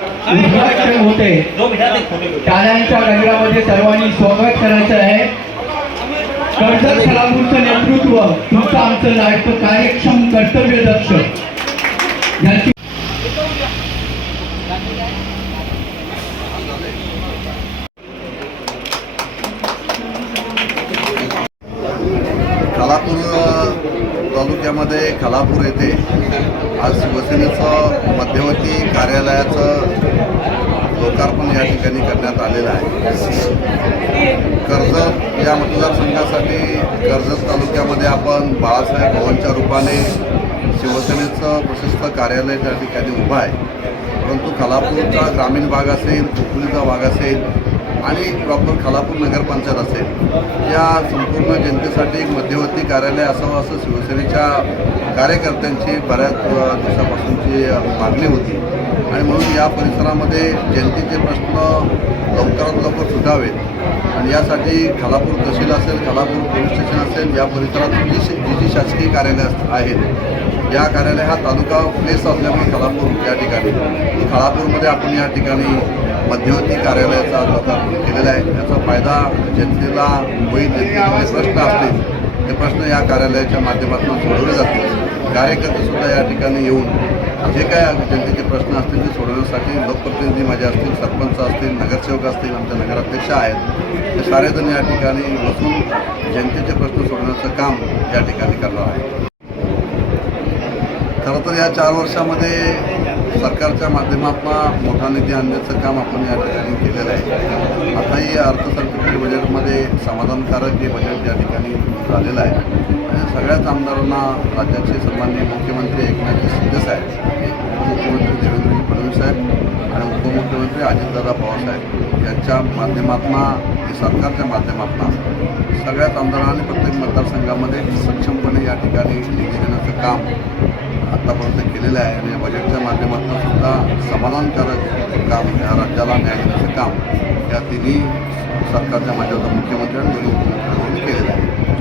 उद्घाटन होते. टाळ्यांच्या गजरामध्ये सर्वांनी स्वागत करायचं आहे. कर्जत सलामूरचं नेतृत्व तुमचं आमचं लाडकं कार्यक्षम कर्तव्य दक्ष. यांची खालापूर तालुक्यामध्ये खालापूर येथे आज शिवसेनेचं मध्यवर्ती कार्यालयाचं लोकार्पण या ठिकाणी करण्यात आलेलं आहे. कर्जत या मतदारसंघासाठी कर्जत तालुक्यामध्ये आपण बाळासाहेब भवनच्या रूपाने शिवसेनेचं प्रशस्त कार्यालय त्या ठिकाणी उभं आहे. परंतु खालापूरचा ग्रामीण भाग असेल कोकणीचा भाग असेल आणि प्रॉपर खालापूर नगरपंचायत असेल या संपूर्ण जनतेसाठी एक मध्यवर्ती कार्यालय असावं असं शिवसेनेच्या कार्यकर्त्यांची बऱ्याच दिवसापासूनची मागणी होती. आणि म्हणून या परिसरामध्ये जनतेचे प्रश्न लवकरात लवकर सुटावेत. आणि यासाठी खालापूर तहसील असेल खालापूर पोलीस स्टेशन असेल या परिसरात जी जी जी शासकीय कार्यालय अस- आहेत या कार्यालय हा तालुका प्लेस असल्यामुळे खालापूर या ठिकाणी खालापूरमध्ये आपण या ठिकाणी मध्यवर्ती कार्यालयाचा लोकार्पण केलेला आहे त्याचा फायदा जनतेला होईल जनतेचे प्रश्न असतील. ते प्रश्न या कार्यालयाच्या माध्यमातून सोडवले जातील. कार्यकर्तेसुद्धा या ठिकाणी येऊन जे काय जनतेचे प्रश्न असतील ते सोडवण्यासाठी लोकप्रतिनिधी माझे असतील सरपंच असतील नगरसेवक असतील आमच्या नगराध्यक्ष आहेत. ते सारेजण या ठिकाणी बसून जनतेचे प्रश्न सोडवण्याचं काम या ठिकाणी करणार आहे खरं तर या चार वर्षामध्ये सरकारच्या माध्यमातून मोठा निधी आणण्याचं काम आपण या ठिकाणी केलेलं आहे. आताही अर्थसंकल्पीय बजेटमध्ये समाधानकारक हे बजेट या ठिकाणी झालेलं आहे सगळ्याच आमदारांना राज्याचे सन्माननीय मुख्यमंत्री एकनाथ शिंदे साहेब उपमुख्यमंत्री देवेंद्र फडणवीस साहेब आणि उपमुख्यमंत्री अजितदादा पवारसाहेब यांच्या माध्यमातून हे सरकारच्या माध्यमातून सगळ्याच आमदारांनी प्रत्येक मतदारसंघामध्ये सक्षमपणे या ठिकाणी निधी देण्याचं काम आत्तापर्यंत केलेलं आहे आणि या बजेटच्या माध्यमातून सुद्धा समाधानकारक काम या राज्याला न्याय देण्याचं काम या तिन्ही सरकारच्या माध्यमातून मुख्यमंत्री आणि दोन्ही उपमुख्यमंत्र्यांनी केलेलं आहे.